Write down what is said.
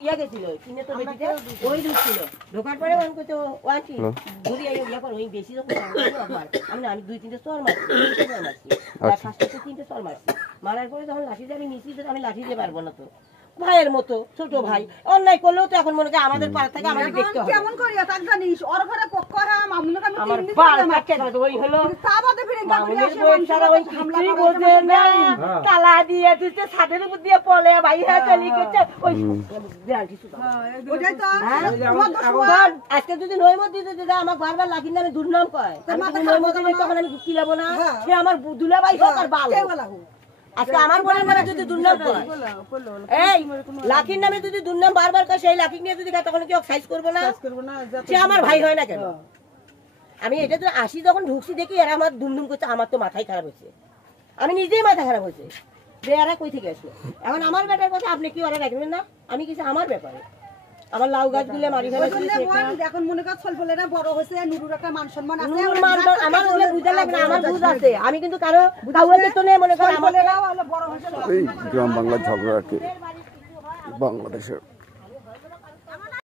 ইয়া গেছিল কিনে তো বেটিতে ওই ঢুকছিল ঢোকার পরে ওকে তো ওয়াকি ঘুরি আইও ইয়া করে ওই বেশি যখন আমি 2-3টে চর মারছি আর ফার্স্টে 3টে চর মারছি মারার পরে যখন লাঠি দিয়ে আমি নিচি আমি লাঠি দিতে পারবো না তো ভাইয়ের মতো ছোট ভাই অন্যায় করলেও তো এখন মনে হয় আমাদের পাড়া থেকে আমাদের দেখতে হবে কেমন করিয়া তাক জানিস ওর ঘরে পক্ষ হয় মামুনকে আমি তিন দিন ধরে মারতে গেল ওই হলো তাবাদে ফিরে গাবড়ি আসে সারা ওই হামলা করে না তালা দিয়ে দিতে ছাদের উপর দিয়ে পলে ভাই হ্যাঁ চলি গেছে ওই দেয়ালটি শুধু ওইটাই তো আজকে যদি নয়মত দিতে দিতে আমাকে বারবার লাঠির নামে দুর্নাম কয় আমি নয়মত দিলে তখন আমি কি লাভ না সে আমার দুলা ভাই হোক আর ভালো আজকে আমার বোনের মানে যদি দুর্নাম করে এই লাঠির নামে যদি দুর্নাম বারবার কয় সেই লাঠি নিয়ে যদি তখন কি সাইজ করবো না সে আমার ভাই হয় না কেন আমি এটা তো আসি যখন ঢুকছি দেখি এরা আমার দুমদুম করছে আমার তো মাথায় খারাপ হয়েছে আমি নিজেই মাথা খারাপ হয়েছে যে এরা কই থেকে আসলো এখন আমার ব্যাপার কথা আপনি কি ওরা রাখবেন না আমি কিছু আমার ব্যাপারে আমার লাউ গাছগুলো মারি ফেলেছি এখন মনে কর ছল ফলে না বড় হইছে নুরুর একটা মান সম্মান আছে আমার ওগুলো বুঝা লাগবে না আমার বুঝ আছে আমি কিন্তু কারো কাউকে তো নেই মনে কর আমাদেরও বড় হইছে এই গ্রাম বাংলা ঝগড়াকে বাংলাদেশের